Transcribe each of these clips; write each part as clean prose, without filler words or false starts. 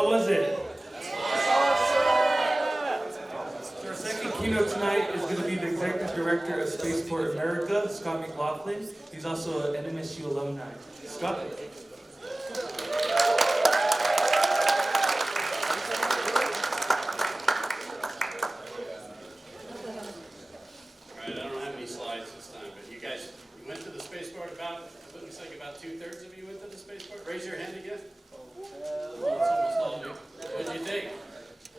How was it? So our second keynote tonight is going to be the Executive Director of Spaceport America, Scott McLaughlin. He's also an NMSU alumni. Scott? Two-thirds of you went to the spaceport? Raise your hand again. It's almost all of you. What did you think?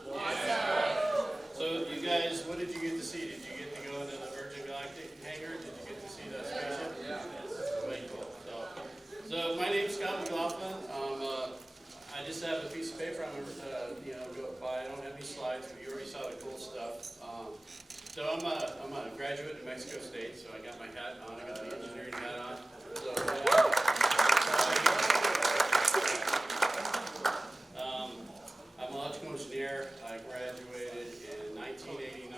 Yeah. So you guys, what did you get to see? Did you get to go into the Virgin Galactic hangar? Did you get to see the spaceship? Yeah. Very cool. So my name's Scott McLaughlin. I just have a piece of paper I'm going to go by. I don't have any slides, but you already saw the cool stuff. So I'm a graduate in Mexico State, so I got my hat on. I got the engineering hat on. So, I'm an electrical engineer. I graduated in 1989.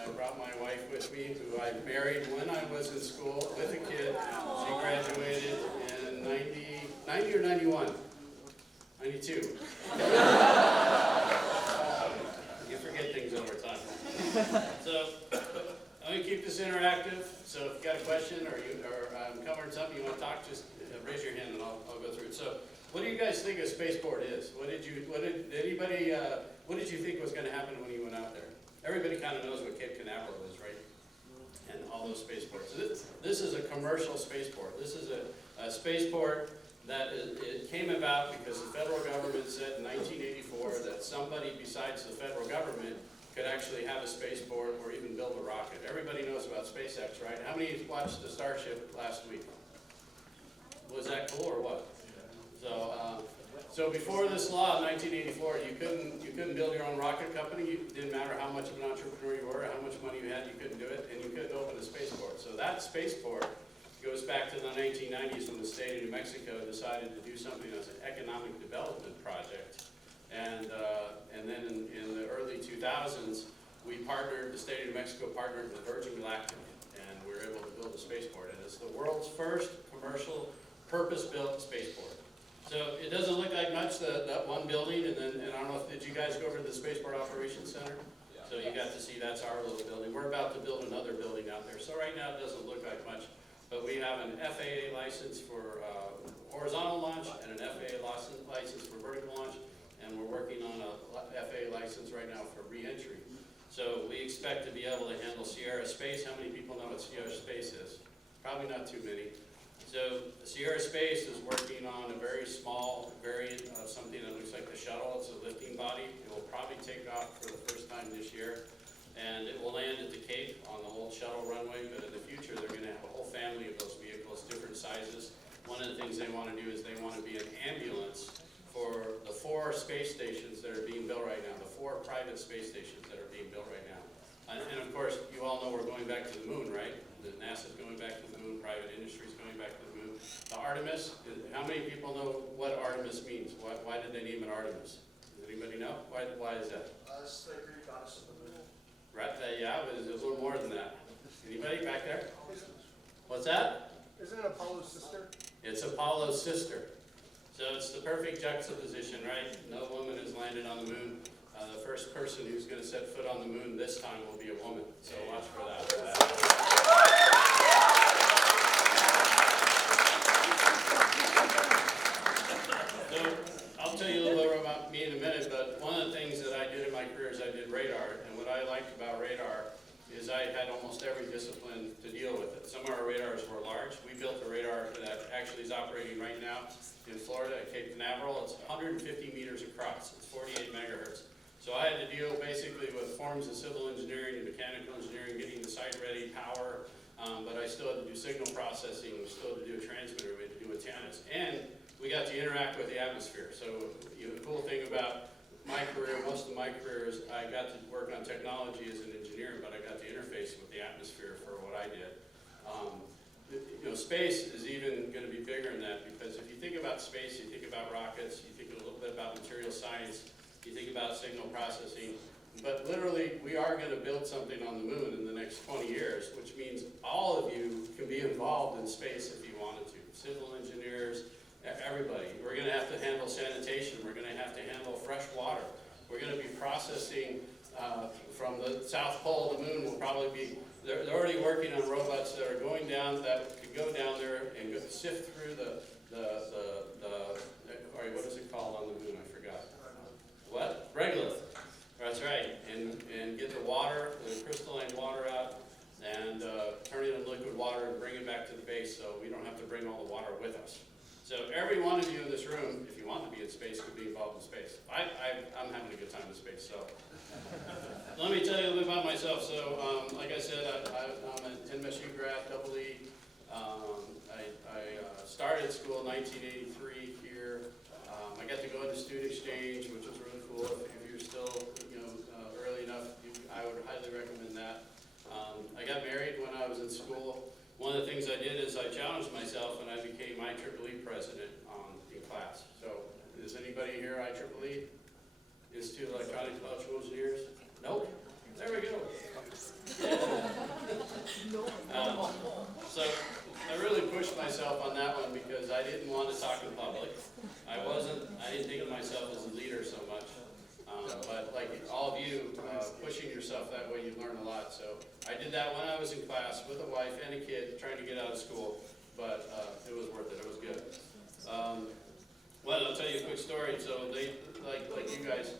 I brought my wife with me, who I married when I was in school with a kid. She graduated in 90 or 91? 92. You forget things over time. So I'm going to keep this interactive. So if you've got a question or I'm covering something you want to talk, just raise your hand and I'll go through it. So what do you guys think a spaceport is? What did you think was going to happen when you went out there? Everybody kind of knows what Cape Canaveral is, right? And all those spaceports. So this is a commercial spaceport. This is a spaceport that it came about because the federal government said in 1984 that somebody besides the federal government could actually have a spaceport or even build a rocket. Everybody knows about SpaceX, right? How many watched the Starship last week? Was that cool or what? So before this law in 1984, you couldn't build your own rocket company. It didn't matter how much of an entrepreneur you were, how much money you had, you couldn't do it, and you couldn't open a spaceport. So that spaceport goes back to the 1990s when the state of New Mexico decided to do something as an economic development project. And then in the early 2000s, the state of New Mexico partnered with Virgin Galactic, and we were able to build a spaceport. And it's the world's first commercial purpose-built spaceport. So it doesn't look like much, that one building, and I don't know, did you guys go over to the Spaceport Operations Center? Yeah. So you got to see, that's our little building. We're about to build another building out there. So right now it doesn't look like much, but we have an FAA license for horizontal launch and an FAA license for vertical launch. And we're working on a FAA license right now for re-entry. So we expect to be able to handle Sierra Space. How many people know what Sierra Space is? Probably not too many. So Sierra Space is working on a very small variant of something that looks like the shuttle. It's a lifting body. It will probably take off for the first time this year. And it will land at the Cape on the whole shuttle runway. But in the future, they're going to have a whole family of those vehicles, different sizes. One of the things they want to do is they want to be an ambulance for the 4 space stations that are being built right now, the 4 private space stations that are being built right now. And of course, you all know we're going back to the moon, right? The NASA's going back to the moon, private industry's going back to the moon. The Artemis, how many people know what Artemis means? Why did they name it Artemis? Does anybody know? Why is that? Slavery got us to the moon. Right, yeah, but it's a little more than that. Anybody back there? What's that? Isn't it Apollo's sister? It's Apollo's sister. So it's the perfect juxtaposition, right? No woman has landed on the moon. The first person who's going to set foot on the moon this time will be a woman. So watch for that. So I'll tell you a little bit about me in a minute, but one of the things that I did in my career is I did radar. And what I liked about radar is I had almost every discipline to deal with it. Some of our radars were large. We built a radar that actually is operating right now in Florida at Cape Canaveral. It's 150 meters across. It's 48 megahertz. So I had to deal basically with forms of civil engineering and mechanical engineering, getting the site ready, power, but I still had to do signal processing. We still had to do a transmitter. We had to do antennas. And we got to interact with the atmosphere. So the cool thing about my career, most of my career, is I got to work on technology as an engineer, but I got to interface with the atmosphere for what I did. Space is even going to be bigger than that, because if you think about space, you think about rockets, you think a little bit about material science, you think about signal processing, but literally we are going to build something on the moon in the next 20 years, which means all of you can be involved in space if you wanted to. Civil engineers, everybody. We're going to have to handle sanitation. We're going to have to handle fresh water. We're going to be processing from the South Pole. The moon will probably be, they're already working on robots that are going down, that can go down there and sift through what is it called on the moon? I forgot. What? Regolith. That's right. And get the water, the crystalline water out, and turn it into liquid water and bring it back to the base so we don't have to bring all the water with us. So every one of you in this room, if you want to be in space, could be involved in space. I'm having a good time in space, so. Let me tell you a little bit about myself. So, like I said, I'm an NMSU grad, double E. I started school in 1983 here. I got to go into student exchange, which was really cool. If you're still, early enough, I would highly recommend that. I got married when I was in school. One of the things I did is I challenged myself and I became IEEE president in class. So, is anybody here IEEE? Institute of Electronics Electrical Engineers? Nope. There we go. So I really pushed myself on that one because I didn't want to talk in public. I didn't think of myself as a leader so much. But like all of you, pushing yourself that way, you learn a lot. So I did that when I was in class with a wife and a kid trying to get out of school, but it was worth it. It was good. Well, I'll tell you a quick story. So they, like you guys,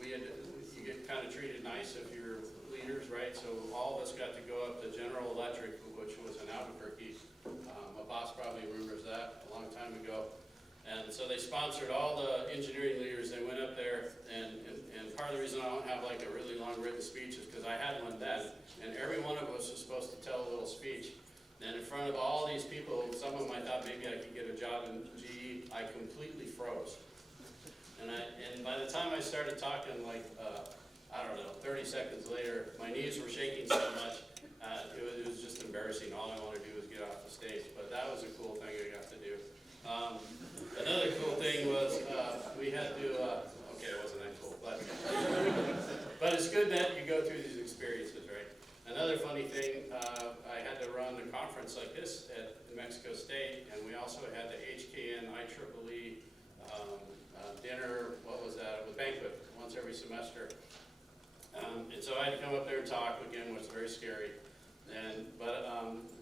you get kind of treated nice if you're leaders, right? So all of us got to go up to General Electric, which was in Albuquerque. My boss probably remembers that a long time ago. And so they sponsored all the engineering leaders. They went up there, and part of the reason I don't have like a really long written speech is because I had one then, and every one of us was supposed to tell a little speech. And in front of all these people, some of them I thought maybe I could get a job in GE, I completely froze. And by the time I started talking, like, I don't know, 30 seconds later, my knees were shaking so much, it was just embarrassing. All I wanted to do was get off the stage, but that was a cool thing I got to do. Another cool thing was we had to, okay, it wasn't that cool, but it's good that you go through these experiences, right? Another funny thing, I had to run a conference like this at New Mexico State, and we also had the HKN IEEE dinner, what was that? It was banquet, once every semester. And so I had to come up there and talk again, which was very scary. But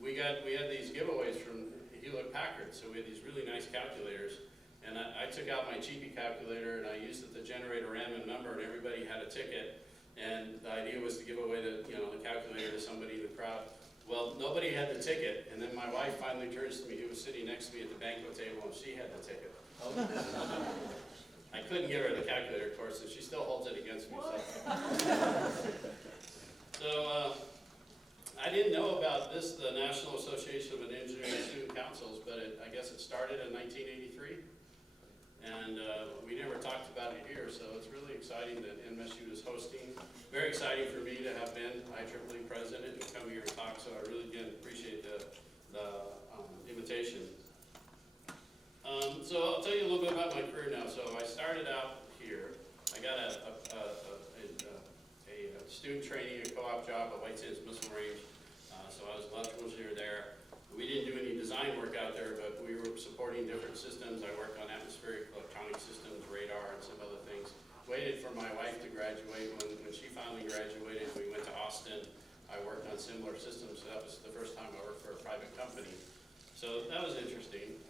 we had these giveaways from Hewlett Packard, so we had these really nice calculators. And I took out my cheapie calculator and I used it to generate a random number, and everybody had a ticket. And the idea was to give away the calculator to somebody in the crowd. Well, nobody had the ticket, and then my wife finally turns to me, who was sitting next to me at the banquet table, and she had the ticket. I couldn't give her the calculator, of course, and she still holds it against me. So I didn't know about this, the National Association of Engineering Student Councils, but I guess it started in 1983. And we never talked about it here, so it's really exciting that NMSU is hosting. Very exciting for me to have been IEEE president and come here and talk, so I really, again, appreciate the invitation. So I'll tell you a little bit about my career now. So I started out here. I got a student training, a co-op job at White Sands Missile Range. So I was an electrical engineer there. We didn't do any design work out there, but we were supporting different systems. I worked on atmospheric electronic systems, radar, and some other things. Waited for my wife to graduate. When she finally graduated, we went to Austin. I worked on similar systems. So that was the first time I worked for a private company. So that was interesting.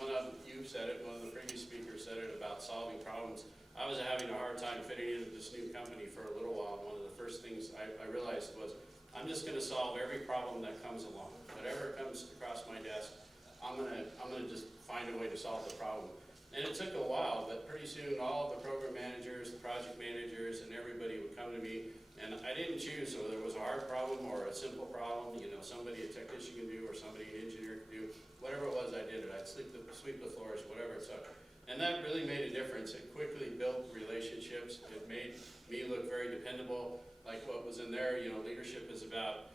One of you said it, one of the previous speakers said it about solving problems. I was having a hard time fitting into this new company for a little while. One of the first things I realized was, I'm just going to solve every problem that comes along. Whatever comes across my desk, I'm gonna just find a way to solve the problem. And it took a while, but pretty soon all the program managers, the project managers, and everybody would come to me. And I didn't choose whether it was a hard problem or a simple problem, somebody, a technician can do, or somebody, an engineer can do. Whatever it was, I did it. I'd sweep the floors, whatever it took. And that really made a difference. It quickly built relationships. It made me look very dependable. Like what was in there, leadership is about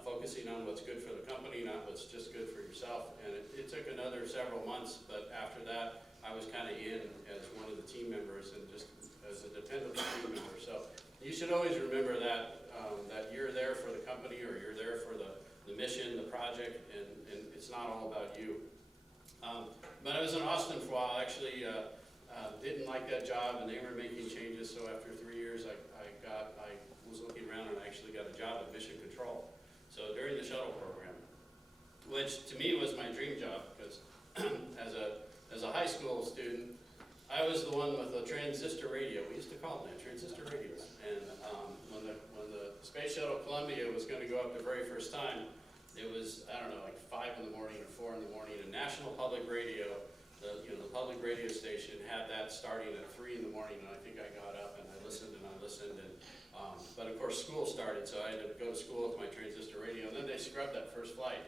focusing on what's good for the company, not what's just good for yourself. And it took another several months, but after that, I was kind of in as one of the team members and just as a dependable team member. So you should always remember that, that you're there for the company, or you're there for the mission, the project, and it's not all about you. But I was in Austin for a while. Actually, didn't like that job, and they were making changes. So after 3 years, I was looking around, and I actually got a job at Mission Control. So during the shuttle program, which to me was my dream job, because as a high school student, I was the one with the transistor radio. We used to call them that, transistor radios. And when the Space Shuttle Columbia was going to go up the very first time, it was, I don't know, like 5 in the morning or 4 in the morning, and National Public Radio, the public radio station, had that starting at 3 in the morning, and I think I got up and I listened, and but of course school started, so I had to go to school with my transistor radio, and then they scrubbed that first flight.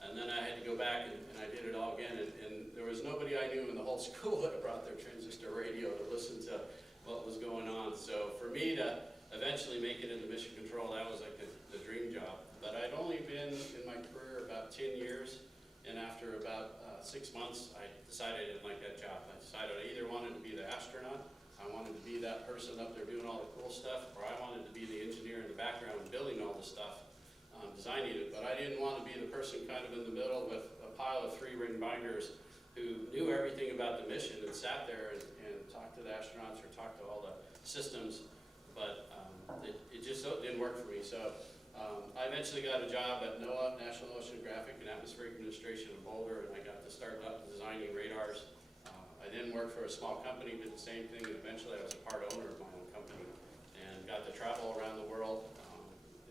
And then I had to go back and I did it all again, and there was nobody I knew in the whole school that brought their transistor radio to listen to what was going on. So for me to eventually make it into Mission Control, that was like the dream job. But I'd only been in my career about 10 years, and after about 6 months, I decided I didn't like that job. I decided I either wanted to be the astronaut, I wanted to be that person up there doing all the cool stuff, or I wanted to be the engineer in the background building all the stuff, designing it. But I didn't want to be the person kind of in the middle with a pile of 3-ring binders who knew everything about the mission and sat there and talked to the astronauts or talked to all the systems. But it just didn't work for me. So I eventually got a job at NOAA, National Oceanographic and Atmospheric Administration in Boulder, and I got to start up designing radars. I then worked for a small company, did the same thing, and eventually I was a part owner of my own company and got to travel around the world,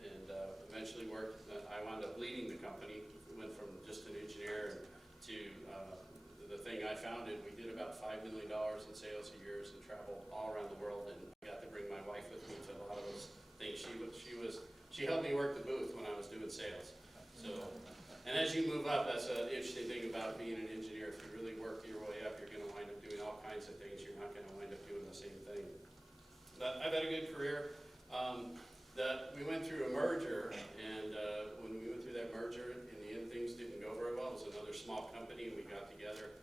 and eventually worked. I wound up leading the company. We went from just an engineer to the thing I founded. We did about $5 million in sales a year and traveled all around the world, and I got to bring my wife with me to a lot of those things. She helped me work the booth when I was doing sales. So, and as you move up, that's an interesting thing about being an engineer. If you really work your way up, you're going to wind up doing all kinds of things. You're not going to wind up doing the same thing. But I've had a good career. We went through a merger, and when we went through that merger, in the end, things didn't go very well. It was another small company, and we got together.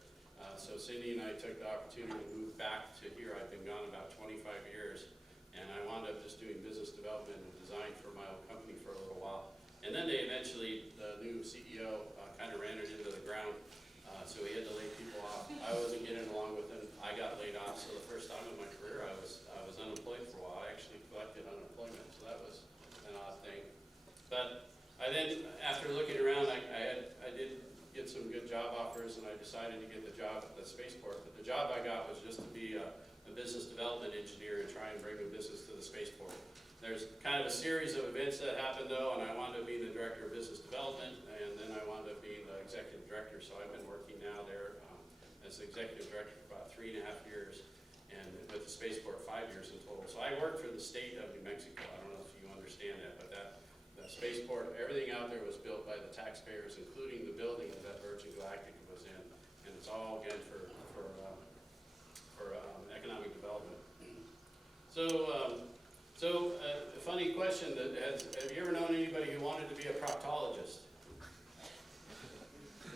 So Cindy and I took the opportunity to move back to here. I've been gone about 25 years, and I wound up just doing business development and design for my own company for a little while. And then they eventually, the new CEO kind of ran it into the ground, so he had to lay people off. I wasn't getting along with him. I got laid off, so the first time in my career I was unemployed for a while. I actually collected unemployment, so that was an odd thing. But I then, after looking around, I did get some good job offers, and I decided to get the job at the Spaceport. But the job I got was just to be a business development engineer and try and bring the business to the Spaceport. There's kind of a series of events that happened though, and I wound up being the director of business development, and then I wound up being the executive director. So I've been working now there as the executive director for about 3.5 years, and with the Spaceport 5 years in total. So I work for the state of New Mexico. I don't know if you understand that, but the Spaceport, everything out there was built by the taxpayers, including the building that Virgin Galactic was in, and it's all again for economic development. So a funny question, have you ever known anybody who wanted to be a proctologist?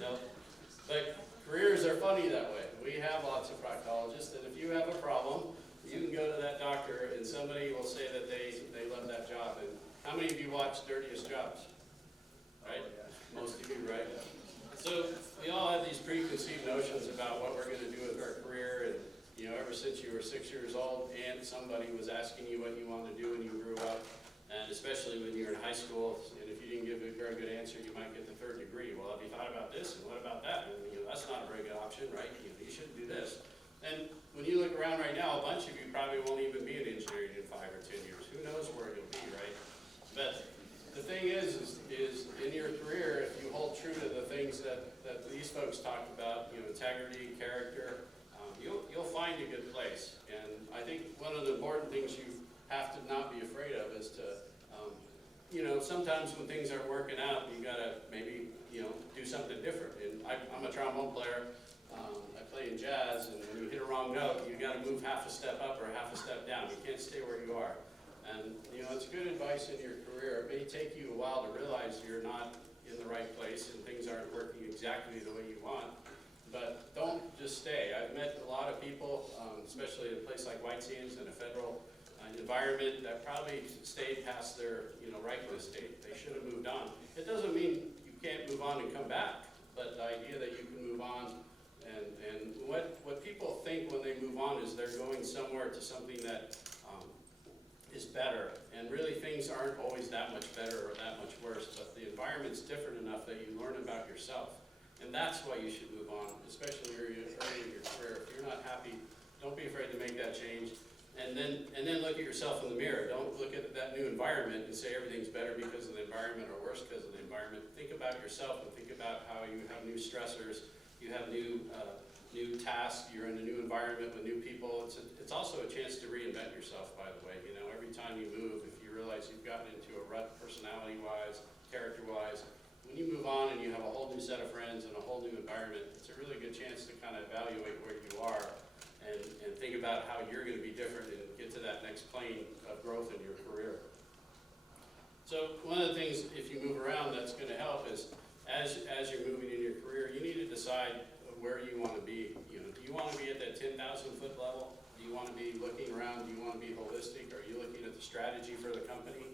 No? But careers are funny that way. We have lots of proctologists, and if you have a problem, you can go to that doctor and somebody will say that they love that job. And how many of you watch Dirtiest Jobs? Right? Most of you, right? So we all have these preconceived notions about what we're going to do with our career, and ever since you were 6 years old, and somebody was asking you what you wanted to do when you grew up, and especially when you're in high school, and if you didn't give a very good answer, you might get the 3rd degree. Well, have you thought about this, and what about that? And that's not a very good option, right? You shouldn't do this. And when you look around right now, a bunch of you probably won't even be an engineer in 5 or 10 years. Who knows where you'll be, right? But the thing is in your career, if you hold true to the things that these folks talked about, integrity, character, you'll find a good place. And I think one of the important things you have to not be afraid of is to, sometimes when things aren't working out, you gotta maybe, do something different. And I'm a trombone player. I play in jazz, and when you hit a wrong note, you gotta move half a step up or half a step down. You can't stay where you are. And, it's good advice in your career. It may take you a while to realize you're not in the right place and things aren't working exactly the way you want. But don't just stay. I've met a lot of people, especially in a place like White Sands in a federal environment, that probably stayed past their ripeness date. They should have moved on. It doesn't mean you can't move on and come back, but the idea that you can move on And what people think when they move on is they're going somewhere to something that is better. And really things aren't always that much better or that much worse, but the environment's different enough that you learn about yourself. And that's why you should move on, especially early in your career. If you're not happy, don't be afraid to make that change. And then look at yourself in the mirror. Don't look at that new environment and say everything's better because of the environment or worse because of the environment. Think about yourself and think about how you have new stressors, you have new tasks, you're in a new environment with new people. It's also a chance to reinvent yourself, by the way. You know, every time you move, if you realize you've gotten into a rut personality-wise, character-wise, when you move on and you have a whole new set of friends and a whole new environment, it's a really good chance to kind of evaluate where you are and think about how you're going to be different and get to that next plane of growth in your career. So one of the things, if you move around, that's going to help is as you're moving in your career, you need to decide where you want to be. You know, do you want to be at that 10,000 foot level? Do you want to be looking around? Do you want to be holistic? Are you looking at the strategy for the company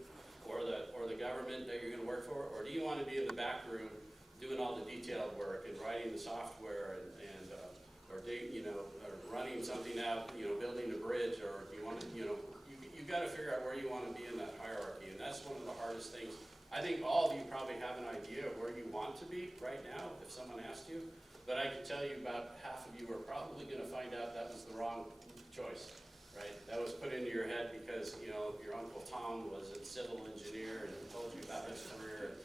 or the government that you're going to work for? Or do you want to be in the back room doing all the detailed work and writing the software or running something out, building a bridge, or do you want to, you've got to figure out where you want to be in that hierarchy, and that's one of the hardest things. I think all of you probably have an idea of where you want to be right now, if someone asked you, but I can tell you about half of you are probably going to find out that was the wrong choice, right? That was put into your head because, your Uncle Tom was a civil engineer and he told you about his career,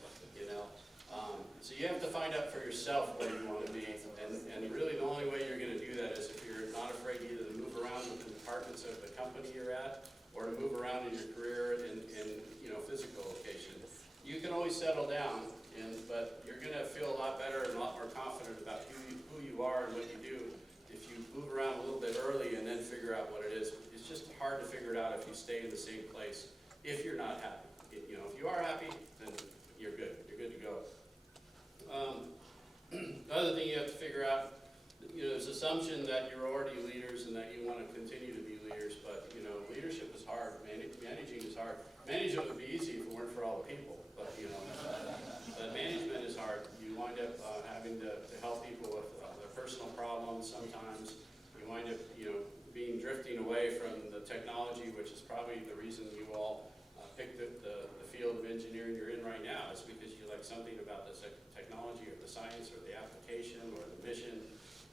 So you have to find out for yourself where you want to be, and really the only way you're going to do that is if you're not afraid either to move around with the departments of the company you're at, or to move around in your career in physical location. You can always settle down, but you're going to feel a lot better and a lot more confident about who you are and what you do if you move around a little bit early and then figure out what it is. It's just hard to figure it out if you stay in the same place if you're not happy. If you are happy, then you're good. You're good to go. The other thing you have to figure out, there's assumption that you're already leaders and that you want to continue to be leaders, but leadership is hard. Managing is hard. Management would be easy if it weren't for all the people, but but management is hard. You wind up having to help people with their personal problems sometimes. You wind up drifting away from the technology, which is probably the reason you all picked the field of engineering you're in right now. Is because you like something about the technology or the science or the application or the mission.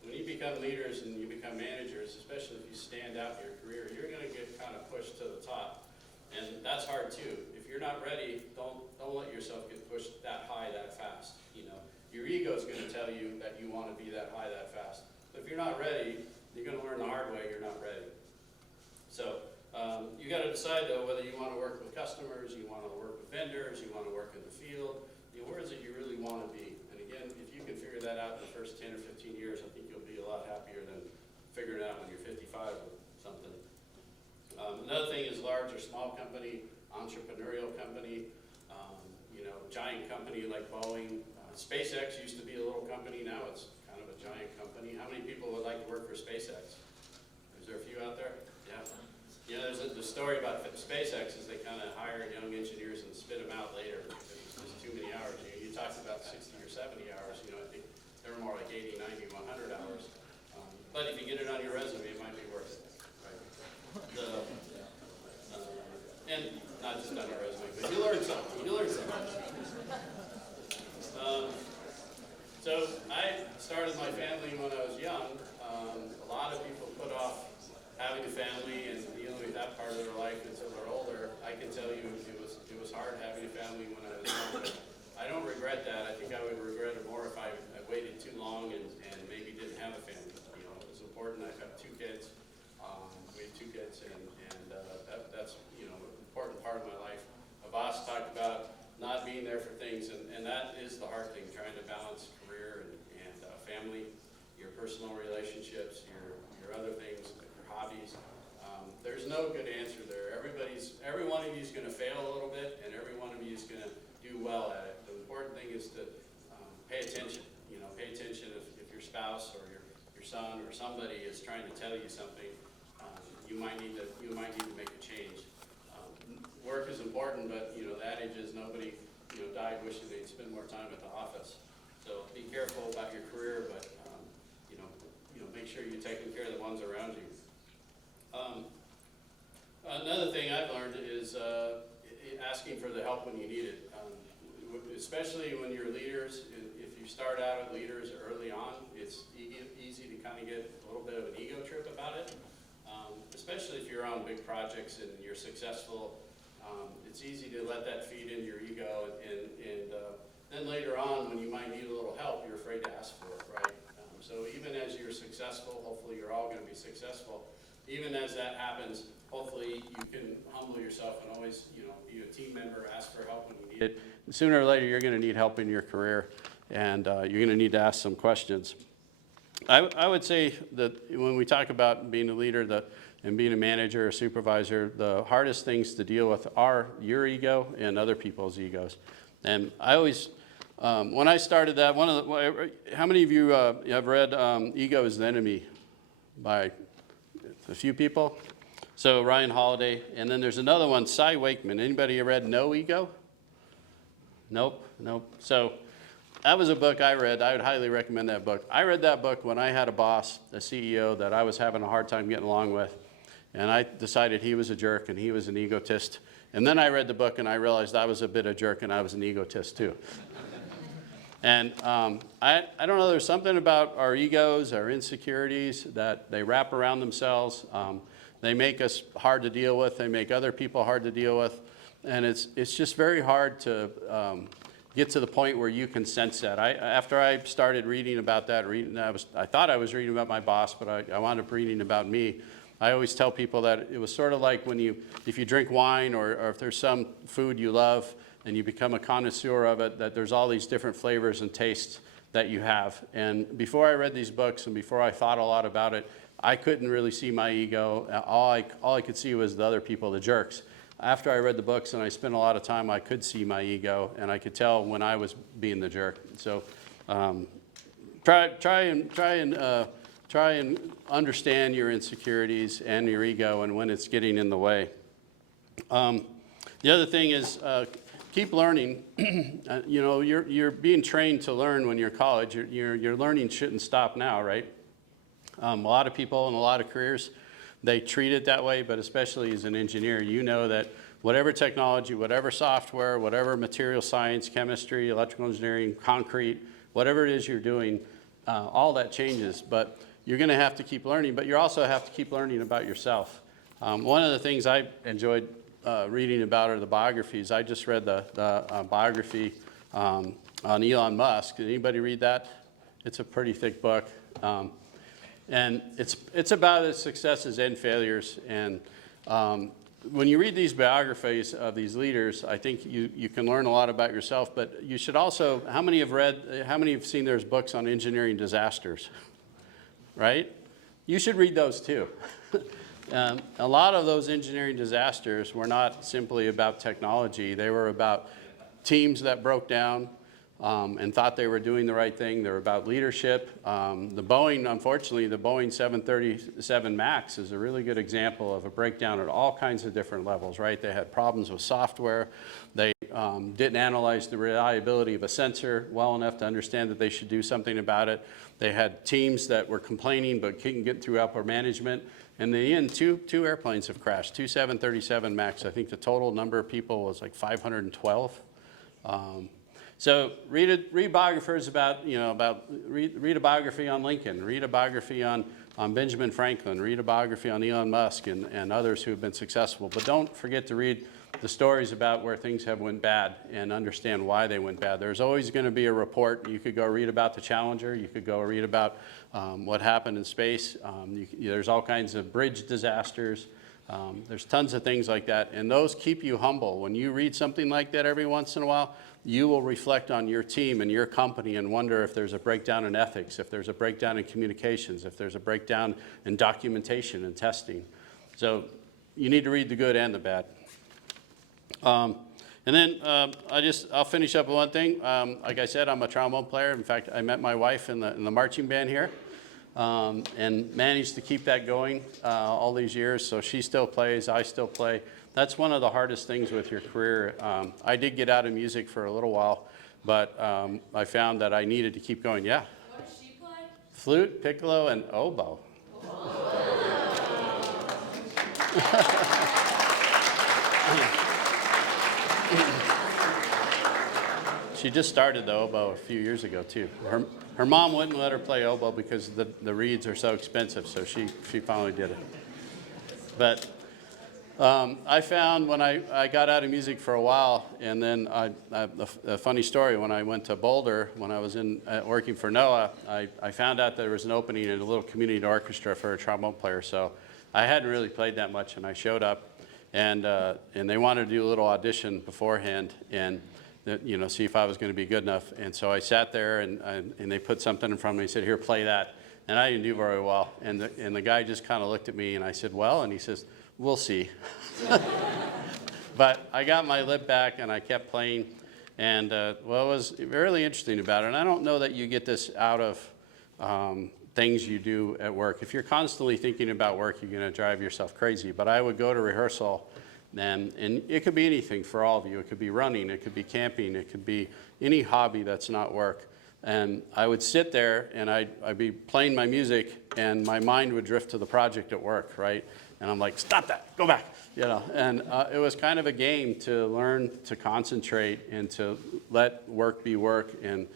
When you become leaders and you become managers, especially if you stand out in your career, you're going to get kind of pushed to the top. And that's hard too. If you're not ready, don't let yourself get pushed that high that fast. Your ego is going to tell you that you want to be that high that fast. But if you're not ready, you're going to learn the hard way you're not ready. So you got to decide though whether you want to work with customers, you want to work with vendors, you want to work in the field. Where is it you really want to be? And again, if you can figure that out in the first 10 or 15 years, I think you'll be a lot happier than figuring it out when you're 55 or something. Another thing is large or small company, entrepreneurial company, giant company like Boeing. SpaceX used to be a little company, now it's kind of a giant company. How many people would like to work for SpaceX? Is there a few out there? Yeah. There's the story about SpaceX is they kind of hire young engineers and spit them out later because it's just too many hours. You talked about 60 or 70 hours, I think they were more like 80, 90, 100 hours. But if you get it on your resume, it might be worth it. Right? And not just on your resume, but you learn something. So I started my family when I was young. A lot of people put off having a family and dealing with that part of their life until they're older. I can tell you it was hard having a family when I was young. I don't regret that. I think I would regret it more if I waited too long and maybe didn't have a family. It was important. I have 2 kids. We have 2 kids, and that's an important part of my life. Boss talked about not being there for things, and that is the hard thing, trying to balance career and family, your personal relationships, your other things, your hobbies. There's no good answer there. Every one of you is going to fail a little bit, and every one of you is going to do well at it. The important thing is to pay attention. Pay attention if your spouse or your son or somebody is trying to tell you something. You might need to make a change. Work is important, but the adage is nobody died wishing they'd spend more time at the office. So be careful about your career, but make sure you're taking care of the ones around you. Another thing I've learned is asking for the help when you need it. Especially when you're leaders, if you start out as leaders early on, it's easy to kind of get a little bit of an ego trip about it. Especially if you're on big projects and you're successful, it's easy to let that feed into your ego, and then later on, when you might need a little help, you're afraid to ask for it, right? So even as you're successful, hopefully you're all going to be successful. Even as that happens, hopefully you can humble yourself and always, be a team member, ask for help when you need it. Sooner or later, you're going to need help in your career, and you're going to need to ask some questions. I would say that when we talk about being a leader and being a manager or supervisor, the hardest things to deal with are your ego and other people's egos. And I always, when I started that, how many of you have read Ego is the Enemy by a few people? So Ryan Holiday, and then there's another one, Cy Wakeman. Anybody read No Ego? Nope. So that was a book I read. I would highly recommend that book. I read that book when I had a boss, a CEO that I was having a hard time getting along with, and I decided he was a jerk and he was an egotist. And then I read the book and I realized I was a bit of a jerk and I was an egotist too. And I don't know, there's something about our egos, our insecurities, that they wrap around themselves. They make us hard to deal with. They make other people hard to deal with. And it's just very hard to get to the point where you can sense that. After I started reading about that, I thought I was reading about my boss, but I wound up reading about me. I always tell people that it was sort of like if you drink wine or if there's some food you love and you become a connoisseur of it, that there's all these different flavors and tastes that you have. And before I read these books and before I thought a lot about it, I couldn't really see my ego. All I could see was the other people, the jerks. After I read the books and I spent a lot of time, I could see my ego and I could tell when I was being the jerk. So try and understand your insecurities and your ego and when it's getting in the way. The other thing is keep learning. You're being trained to learn when you're in college. Your learning shouldn't stop now, right? A lot of people in a lot of careers, they treat it that way, but especially as an engineer, you know that whatever technology, whatever software, whatever material science, chemistry, electrical engineering, concrete, whatever it is you're doing, all that changes. But you're going to have to keep learning, but you also have to keep learning about yourself. One of the things I enjoyed reading about are the biographies. I just read the biography on Elon Musk. Did anybody read that? It's a pretty thick book. And it's about his successes and failures. And when you read these biographies of these leaders, I think you can learn a lot about yourself. But you should also, how many have seen there's books on engineering disasters? Right? You should read those too. A lot of those engineering disasters were not simply about technology. They were about teams that broke down and thought they were doing the right thing. They were about leadership. Unfortunately, the Boeing 737 MAX is a really good example of a breakdown at all kinds of different levels, right? They had problems with software. They didn't analyze the reliability of a sensor well enough to understand that they should do something about it. They had teams that were complaining but couldn't get through upper management. In the end, two airplanes have crashed, two 737 MAX. I think the total number of people was like 512. So read biographers read a biography on Lincoln, read a biography on Benjamin Franklin, read a biography on Elon Musk and others who have been successful. But don't forget to read the stories about where things have went bad and understand why they went bad. There's always going to be a report. You could go read about the Challenger. You could go read about what happened in space. There's all kinds of bridge disasters. There's tons of things like that. And those keep you humble. When you read something like that every once in a while, you will reflect on your team and your company and wonder if there's a breakdown in ethics, if there's a breakdown in communications, if there's a breakdown in documentation and testing. So you need to read the good and the bad. And then I'll finish up with one thing. Like I said, I'm a trombone player. In fact, I met my wife in the marching band here and managed to keep that going all these years. So she still plays, I still play. That's one of the hardest things with your career. I did get out of music for a little while, but I found that I needed to keep going. Yeah? What does she play? flute, piccolo, and oboe. She just started the oboe a few years ago too. Her mom wouldn't let her play oboe because the reeds are so expensive, so she finally did it. But I found when I got out of music for a while, and then a funny story, when I went to Boulder, when I was working for NOAA, I found out there was an opening in a little community orchestra for a trombone player. So I hadn't really played that much, and I showed up, and they wanted to do a little audition beforehand, and see if I was going to be good enough. And so I sat there, and they put something in front of me and said, "Here, play that." And I didn't do very well. And the guy just kind of looked at me, and I said, "Well," and he says, "We'll see." But I got my lip back, and I kept playing. And what was really interesting about it, and I don't know that you get this out of things you do at work. If you're constantly thinking about work, you're going to drive yourself crazy. But I would go to rehearsal, and it could be anything for all of you. It could be running, it could be camping, it could be any hobby that's not work. And I would sit there, and I'd be playing my music, and my mind would drift to the project at work, right? And I'm like, "Stop that, go back," And it was kind of a game to learn to concentrate and to let work be work and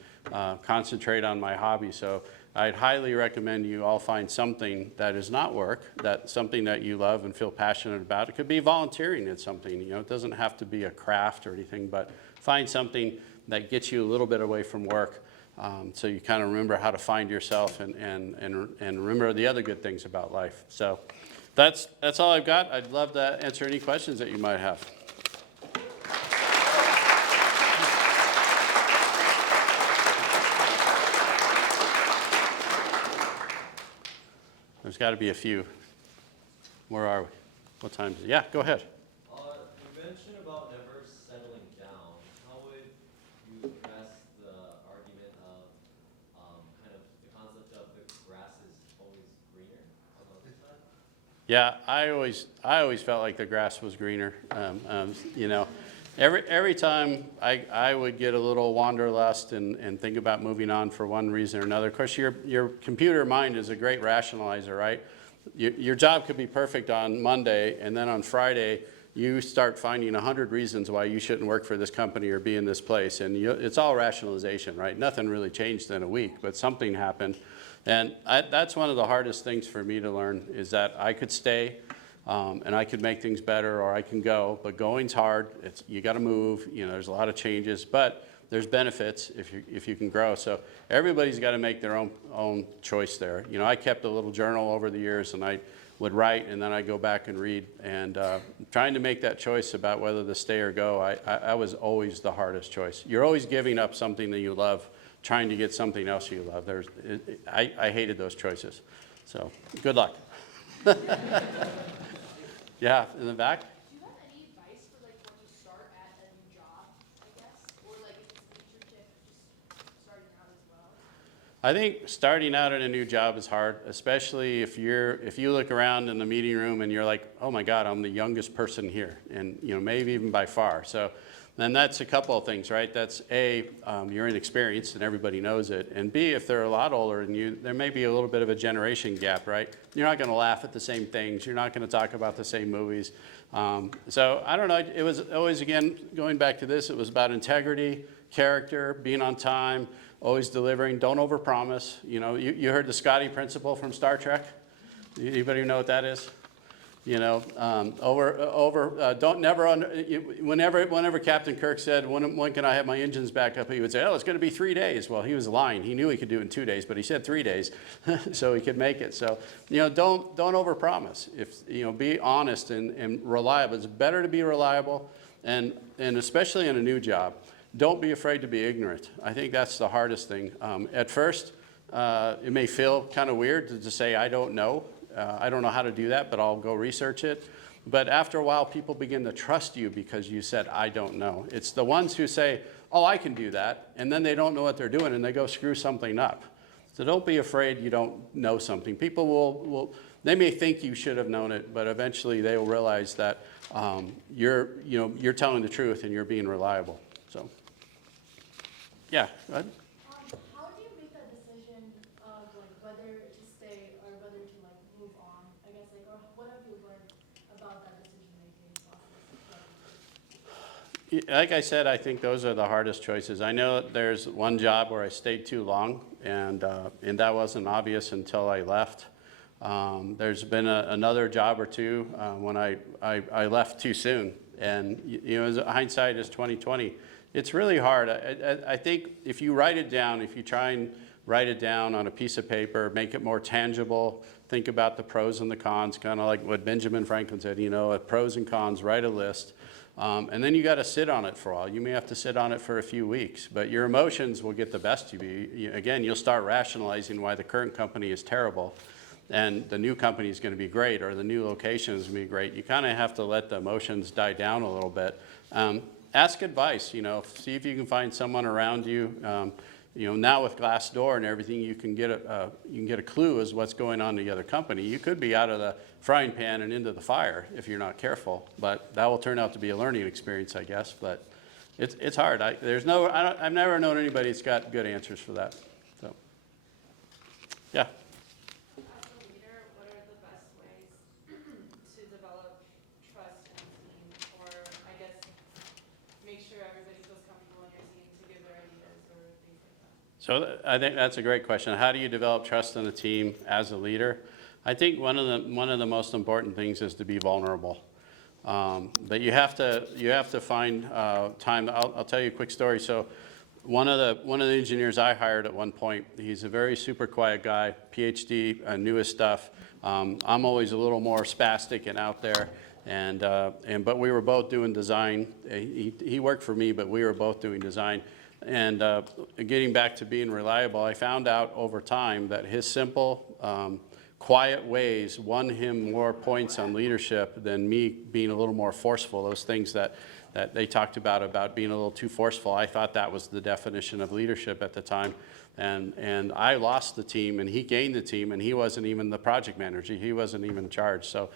concentrate on my hobby. So I'd highly recommend you all find something that is not work, something that you love and feel passionate about. It could be volunteering at something, it doesn't have to be a craft or anything, but find something that gets you a little bit away from work, so you kind of remember how to find yourself and remember the other good things about life. So that's all I've got. I'd love to answer any questions that you might have. There's got to be a few. Where are we? What time is it? Yeah, go ahead. You mentioned about never settling down. How would you address the argument of kind of the concept of the grass is always greener on the other side? Yeah, I always felt like the grass was greener. Every time I would get a little wanderlust and think about moving on for one reason or another. Of course, your computer mind is a great rationalizer, right? Your job could be perfect on Monday, and then on Friday, you start finding 100 reasons why you shouldn't work for this company or be in this place. And it's all rationalization, right? Nothing really changed in a week, but something happened. And that's one of the hardest things for me to learn, is that I could stay and I could make things better, or I can go, but going's hard. You got to move. There's a lot of changes, but there's benefits if you can grow. So everybody's got to make their own choice there. I kept a little journal over the years, and I would write, and then I'd go back and read. And trying to make that choice about whether to stay or go, I was always the hardest choice. You're always giving up something that you love, trying to get something else you love. I hated those choices. So good luck. Yeah, in the back. Do you have any advice for when you start at a new job, I guess? Or if it's an internship, just starting out as well? I think starting out at a new job is hard, especially if you look around in the meeting room and you're like, "Oh my God, I'm the youngest person here," and maybe even by far. So then that's a couple of things, right? That's A, you're inexperienced and everybody knows it, and B, if they're a lot older than you, there may be a little bit of a generation gap, right? You're not going to laugh at the same things. You're not going to talk about the same movies. So I don't know. It was always, again, going back to this, it was about integrity, character, being on time, always delivering. Don't overpromise. You heard the Scotty principle from Star Trek? Anybody know what that is? Whenever Captain Kirk said, when can I have my engines back up, he would say, "Oh, it's going to be 3 days." Well, he was lying. He knew he could do it in 2 days, but he said 3 days so he could make it. So, don't overpromise. Be honest and reliable. It's better to be reliable, and especially in a new job. Don't be afraid to be ignorant. I think that's the hardest thing. At first, it may feel kind of weird to say, "I don't know." I don't know how to do that, but I'll go research it. But after a while, people begin to trust you because you said, "I don't know." It's the ones who say, "Oh, I can do that," and then they don't know what they're doing, and they go screw something up. So don't be afraid you don't know something. People they may think you should have known it, but eventually they will realize that you're telling the truth and you're being reliable. So, yeah, go ahead. How do you make that decision of whether what have you learned about that decision-making process? Like I said, I think those are the hardest choices. I know that there's one job where I stayed too long, and that wasn't obvious until I left. There's been another job or two when I left too soon, and hindsight is 20/20. It's really hard. I think if you write it down, if you try and write it down on a piece of paper, make it more tangible, think about the pros and the cons, kind of like what Benjamin Franklin said, pros and cons, write a list. And then you got to sit on it for a while. You may have to sit on it for a few weeks, but your emotions will get the best of you. Again, you'll start rationalizing why the current company is terrible and the new company is going to be great, or the new location is going to be great. You kind of have to let the emotions die down a little bit. Ask advice, see if you can find someone around you. Now with Glassdoor and everything, you can get a clue as what's going on in the other company. You could be out of the frying pan and into the fire if you're not careful, but that will turn out to be a learning experience, I guess. But it's hard. I've never known anybody that's got good answers for that. So, yeah. As a leader, what are the best ways to develop trust in a team, or I guess make sure everybody feels comfortable in your team to give their ideas or things like that? So I think that's a great question. How do you develop trust in a team as a leader? I think one of the most important things is to be vulnerable. But you have to find time. I'll tell you a quick story. So one of the engineers I hired at one point, he's a very super quiet guy, PhD, newest stuff. I'm always a little more spastic and out there. But we were both doing design. He worked for me, but we were both doing design. And getting back to being reliable, I found out over time that his simple, quiet ways won him more points on leadership than me being a little more forceful. Those things that they talked about being a little too forceful, I thought that was the definition of leadership at the time. And I lost the team, and he gained the team, and he wasn't even the project manager. He wasn't even in charge. So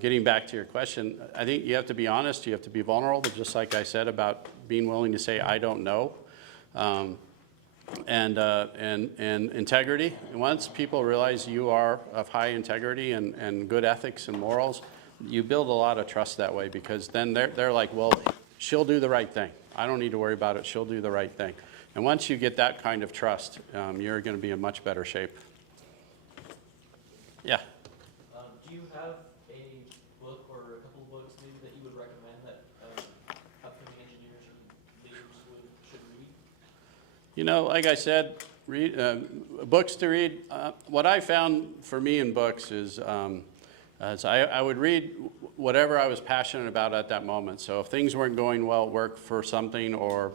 getting back to your question, I think you have to be honest. You have to be vulnerable, just like I said about being willing to say, I don't know. And integrity. And once people realize you are of high integrity and good ethics and morals, you build a lot of trust that way, because then they're like, well, she'll do the right thing. I don't need to worry about it. She'll do the right thing. And once you get that kind of trust, you're going to be in much better shape. Yeah. Do you have a book or a couple of books maybe that you would recommend that upcoming engineers or leaders should read? Like I said, read books to read. What I found for me in books is I would read whatever I was passionate about at that moment. So if things weren't going well at work for something, or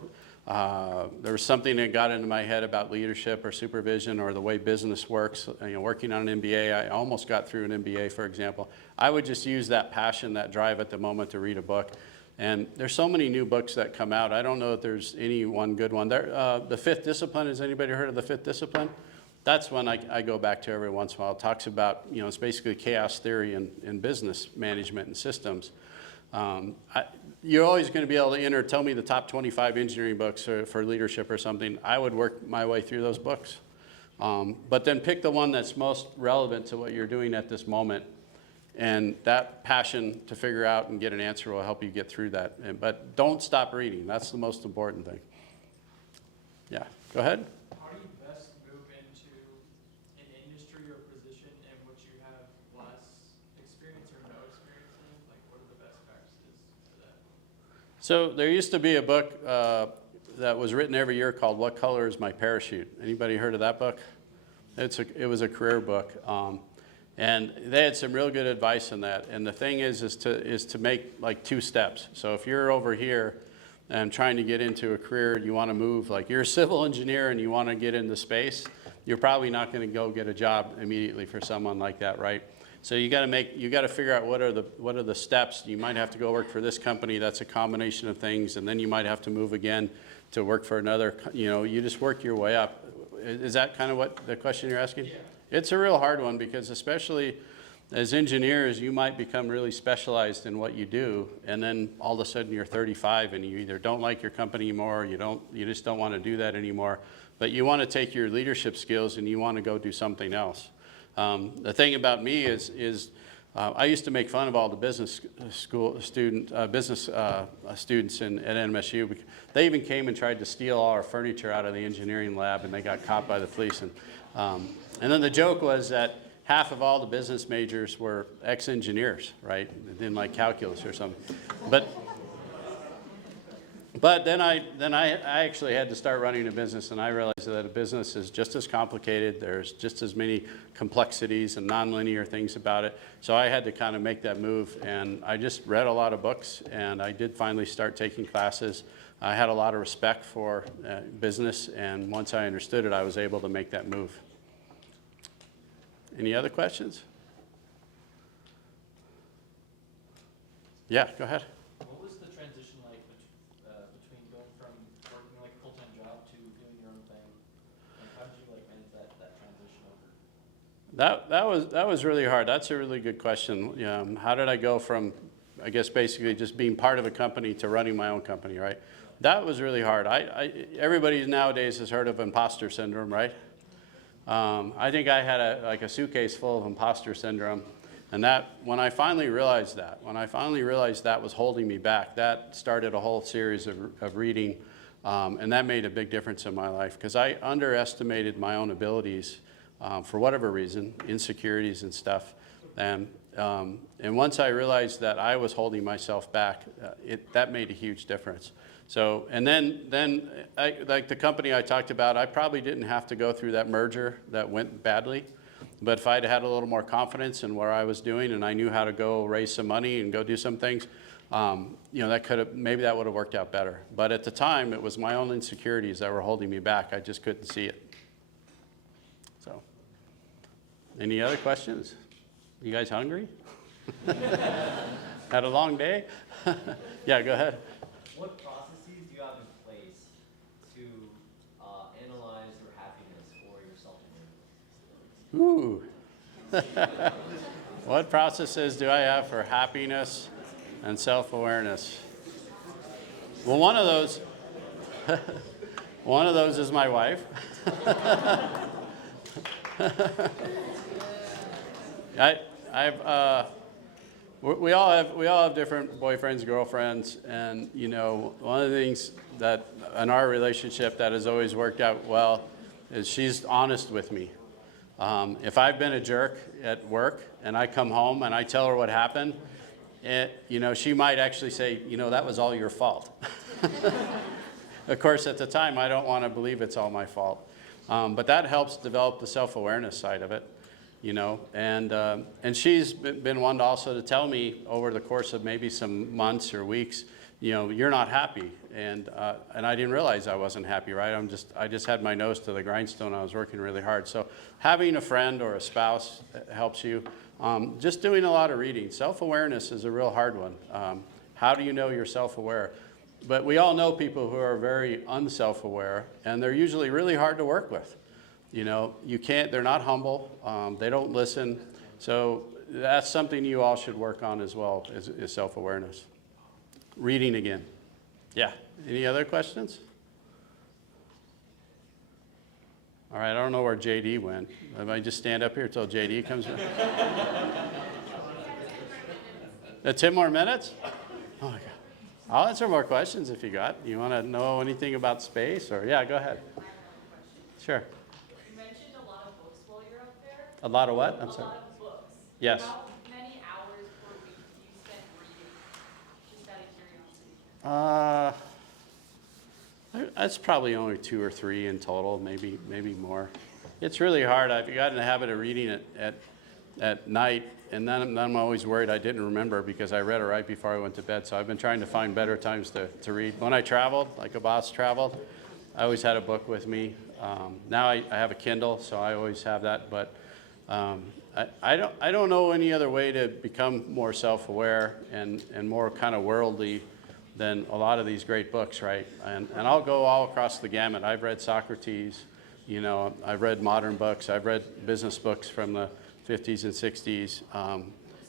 there was something that got into my head about leadership or supervision or the way business works, working on an MBA, I almost got through an MBA, for example. I would just use that passion, that drive at the moment to read a book. And there's so many new books that come out. I don't know if there's any one good one. The Fifth Discipline, has anybody heard of The Fifth Discipline? That's one I go back to every once in a while. It talks about, it's basically chaos theory in business management and systems. You're always going to be able to tell me the top 25 engineering books for leadership or something. I would work my way through those books. But then pick the one that's most relevant to what you're doing at this moment. And that passion to figure out and get an answer will help you get through that. But don't stop reading. That's the most important thing. Yeah, go ahead. How do you best move into an industry or position in which you have less experience or no experience in? Like, what are the best practices for that? So there used to be a book that was written every year called "What Color Is My Parachute?" Anybody heard of that book? It was a career book. And they had some real good advice in that. And the thing is to make like 2 steps. So if you're over here and trying to get into a career, you want to move, like you're a civil engineer and you want to get into space, you're probably not going to go get a job immediately for someone like that, right? So you got to figure out what are the steps. You might have to go work for this company. That's a combination of things, and then you might have to move again to work for another. You just work your way up. Is that kind of what the question you're asking? Yeah. It's a real hard one, because especially as engineers, you might become really specialized in what you do, and then all of a sudden you're 35 and you either don't like your company anymore, or you just don't want to do that anymore. But you want to take your leadership skills and you want to go do something else. The thing about me is I used to make fun of all the business students at NMSU. They even came and tried to steal all our furniture out of the engineering lab, and they got caught by the police. And then the joke was that half of all the business majors were ex-engineers, right? They didn't like calculus or something. But then I actually had to start running a business, and I realized that a business is just as complicated. There's just as many complexities and nonlinear things about it. So I had to kind of make that move, and I just read a lot of books, and I did finally start taking classes. I had a lot of respect for business, and once I understood it, I was able to make that move. Any other questions? Yeah, go ahead. What was the transition like between going from working like a full-time job to doing your own thing? And how did you like manage that transition over? That was really hard. That's a really good question. How did I go from, I guess, basically just being part of a company to running my own company, right? That was really hard. Everybody nowadays has heard of imposter syndrome, right? I think I had a suitcase full of imposter syndrome, and when I finally realized that was holding me back, that started a whole series of reading, and that made a big difference in my life because I underestimated my own abilities for whatever reason, insecurities and stuff, and once I realized that I was holding myself back, that made a huge difference. So, and then like the company I talked about, I probably didn't have to go through that merger that went badly. But if I'd had a little more confidence in what I was doing and I knew how to go raise some money and go do some things, maybe that would have worked out better. But at the time, it was my own insecurities that were holding me back. I just couldn't see it. So, any other questions? You guys hungry? Had a long day? Yeah, go ahead. What processes do you have in place to analyze your happiness or your self-awareness? Ooh. What processes do I have for happiness and self-awareness? Well, one of those is my wife. We all have different boyfriends, girlfriends, and one of the things that in our relationship that has always worked out well is she's honest with me. If I've been a jerk at work and I come home and I tell her what happened, she might actually say, that was all your fault. Of course, at the time, I don't want to believe it's all my fault, but that helps develop the self-awareness side of it. And she's been one also to tell me over the course of maybe some months or weeks, you're not happy, and I didn't realize I wasn't happy, right? I just had my nose to the grindstone. I was working really hard. So having a friend or a spouse helps you. Just doing a lot of reading. Self-awareness is a real hard one. How do you know you're self-aware? But we all know people who are very unself-aware, and they're usually really hard to work with. They're not humble, they don't listen. So that's something you all should work on as well, is self-awareness. Reading again. Yeah, any other questions? All right, I don't know where JD went. I might just stand up here until JD comes in. 10 more minutes? Oh my God. I'll answer more questions if you got. You want to know anything about space? Or yeah, go ahead. Sure. A lot of what? I'm sorry. A lot of books. Yes. How many hours per week do you spend reading? Just out of curiosity. That's probably only 2 or 3 in total, maybe more. It's really hard. I've gotten in the habit of reading it at night, and then I'm always worried I didn't remember because I read it right before I went to bed. So I've been trying to find better times to read. When I traveled, like a boss traveled, I always had a book with me. Now I have a Kindle, so I always have that, but I don't know any other way to become more self-aware and more kind of worldly than a lot of these great books, right? And I'll go all across the gamut. I've read Socrates, I've read modern books, I've read business books from the 50s and 60s.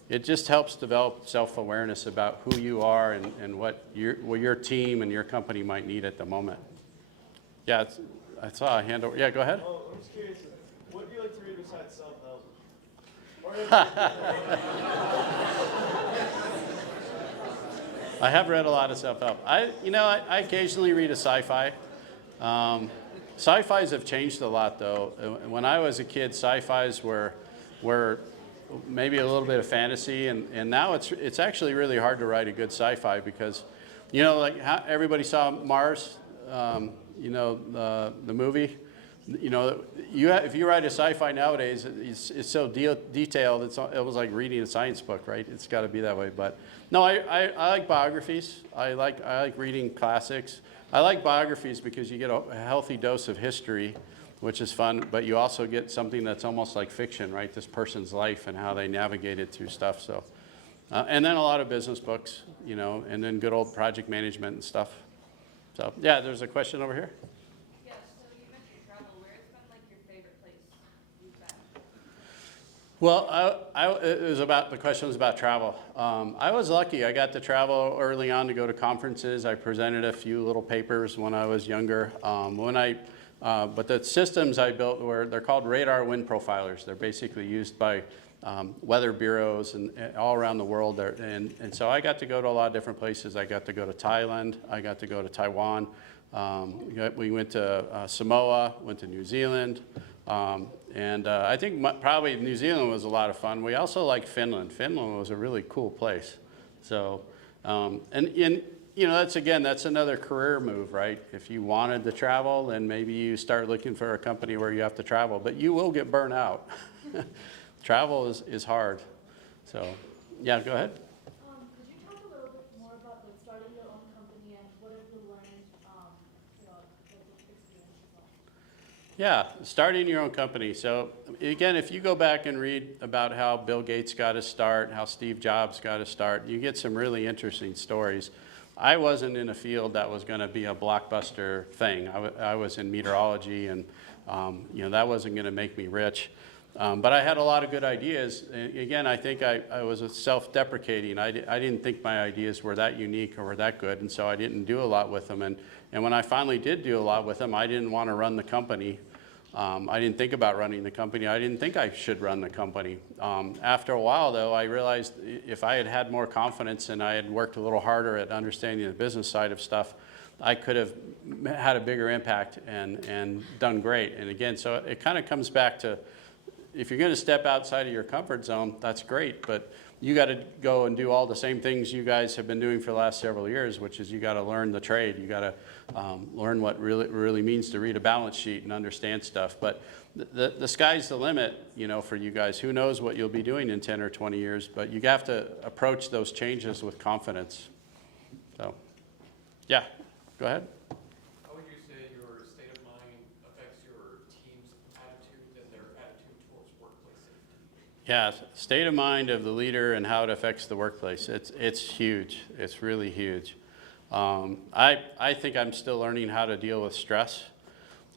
It just helps develop self-awareness about who you are and what your team and your company might need at the moment. Yeah, I saw a hand over. Yeah, go ahead. Oh, I'm just curious. What do you like to read besides self-help? I have read a lot of self-help. I occasionally read a sci-fi. Sci-fis have changed a lot, though. When I was a kid, sci-fis were maybe a little bit of fantasy, and now it's actually really hard to write a good sci-fi because, like how everybody saw Mars, the movie. If you write a sci-fi nowadays, it's so detailed. It was like reading a science book, right? It's got to be that way. But no, I like biographies. I like reading classics. I like biographies because you get a healthy dose of history, which is fun. But you also get something that's almost like fiction, right? This person's life and how they navigated through stuff. So, and then a lot of business books, and then good old project management and stuff. So yeah, there's a question over here. Yeah, so you mentioned travel. Where's been like your favorite place you've been? Well, the question was about travel. I was lucky. I got to travel early on to go to conferences. I presented a few little papers when I was younger. But the systems I built they're called radar wind profilers. They're basically used by weather bureaus and all around the world. And so I got to go to a lot of different places. I got to go to Thailand. I got to go to Taiwan. We went to Samoa, went to New Zealand. And I think probably New Zealand was a lot of fun. We also liked Finland. Finland was a really cool place. So, that's another career move, right? If you wanted to travel, then maybe you start looking for a company where you have to travel, but you will get burnt out. Travel is hard. So, yeah, go ahead. Could you talk a little bit more about like starting your own company and what have you learned, experiences like? Yeah, starting your own company. So again, if you go back and read about how Bill Gates got his start, how Steve Jobs got his start, you get some really interesting stories. I wasn't in a field that was going to be a blockbuster thing. I was in meteorology, and that wasn't going to make me rich. But I had a lot of good ideas. Again, I think I was self-deprecating. I didn't think my ideas were that unique or were that good, and so I didn't do a lot with them. And when I finally did do a lot with them, I didn't want to run the company. I didn't think about running the company. I didn't think I should run the company. After a while, though, I realized if I had had more confidence and I had worked a little harder at understanding the business side of stuff, I could have had a bigger impact and done great. And again, so it kind of comes back to, if you're going to step outside of your comfort zone, that's great, but you got to go and do all the same things you guys have been doing for the last several years, which is you got to learn the trade. You got to learn what really means to read a balance sheet and understand stuff. But the sky's the limit, for you guys. Who knows what you'll be doing in 10 or 20 years, but you have to approach those changes with confidence. So, yeah, go ahead. How would you say your state of mind affects your team's attitude and their attitude towards workplace safety? Yeah, state of mind of the leader and how it affects the workplace. It's huge. It's really huge. I think I'm still learning how to deal with stress.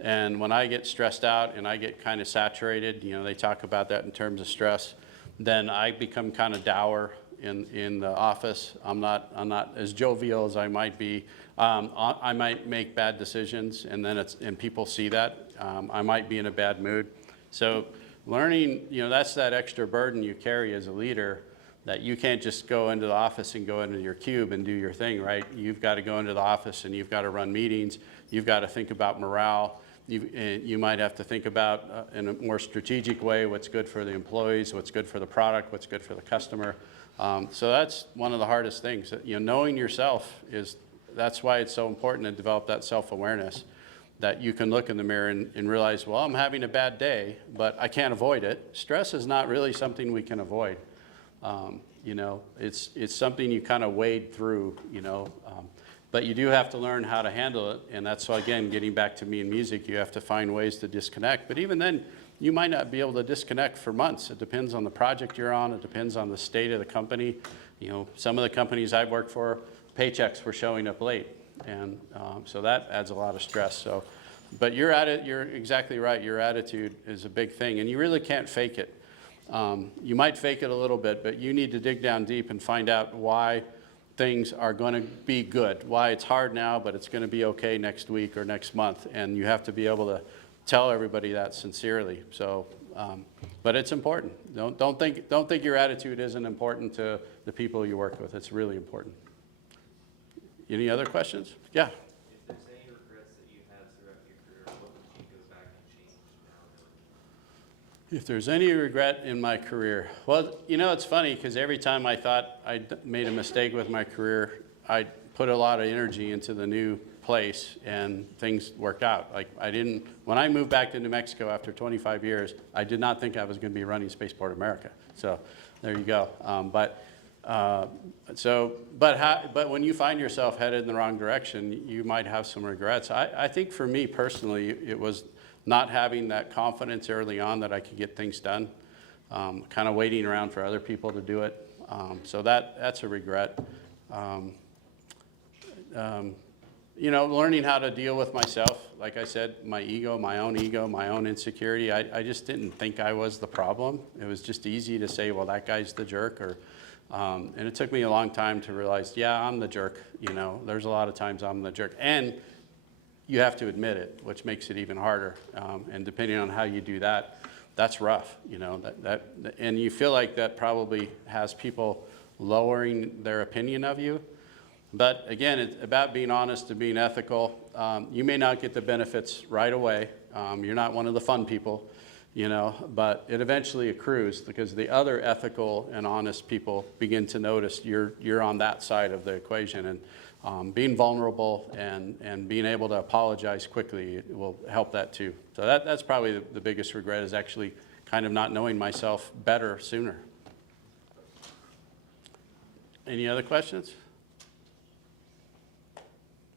And when I get stressed out and I get kind of saturated, they talk about that in terms of stress, then I become kind of dour in the office. I'm not as jovial as I might be. I might make bad decisions, and people see that. I might be in a bad mood. So learning, that's that extra burden you carry as a leader, that you can't just go into the office and go into your cube and do your thing, right? You've got to go into the office and you've got to run meetings. You've got to think about morale. You might have to think about in a more strategic way what's good for the employees, what's good for the product, what's good for the customer. So that's one of the hardest things. Knowing yourself that's why it's so important to develop that self-awareness, that you can look in the mirror and realize, well, I'm having a bad day, but I can't avoid it. Stress is not really something we can avoid. It's something you kind of wade through, but you do have to learn how to handle it. And that's, again, getting back to me and music, you have to find ways to disconnect. But even then, you might not be able to disconnect for months. It depends on the project you're on. It depends on the state of the company. Some of the companies I've worked for, paychecks were showing up late. And so that adds a lot of stress. So, but you're exactly right. Your attitude is a big thing, and you really can't fake it. You might fake it a little bit, but you need to dig down deep and find out why things are going to be good, why it's hard now, but it's going to be okay next week or next month. And you have to be able to tell everybody that sincerely. So, but it's important. Don't think your attitude isn't important to the people you work with. It's really important. Any other questions? Yeah. If there's any regrets that you have throughout your career, what would you go back and change now? If there's any regret in my career, well, you know, it's funny because every time I thought I made a mistake with my career, I put a lot of energy into the new place and things worked out. Like when I moved back to New Mexico after 25 years, I did not think I was going to be running Spaceport America. So there you go. But when you find yourself headed in the wrong direction, you might have some regrets. I think for me personally, it was not having that confidence early on that I could get things done, kind of waiting around for other people to do it. So that's a regret. You know, learning how to deal with myself. Like I said, my own insecurity. I just didn't think I was the problem. It was just easy to say, well, that guy's the jerk. And it took me a long time to realize, yeah, I'm the jerk. You know, there's a lot of times I'm the jerk. And you have to admit it, which makes it even harder. And depending on how you do that, that's rough. You know, and you feel like that probably has people lowering their opinion of you. But again, it's about being honest and being ethical. You may not get the benefits right away. You're not one of the fun people, you know, but it eventually accrues because the other ethical and honest people begin to notice you're on that side of the equation. And being vulnerable and being able to apologize quickly will help that too. So that's probably the biggest regret, is actually kind of not knowing myself better sooner. Any other questions?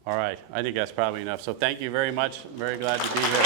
All right, I think that's probably enough. So thank you very much. I'm very glad to be here.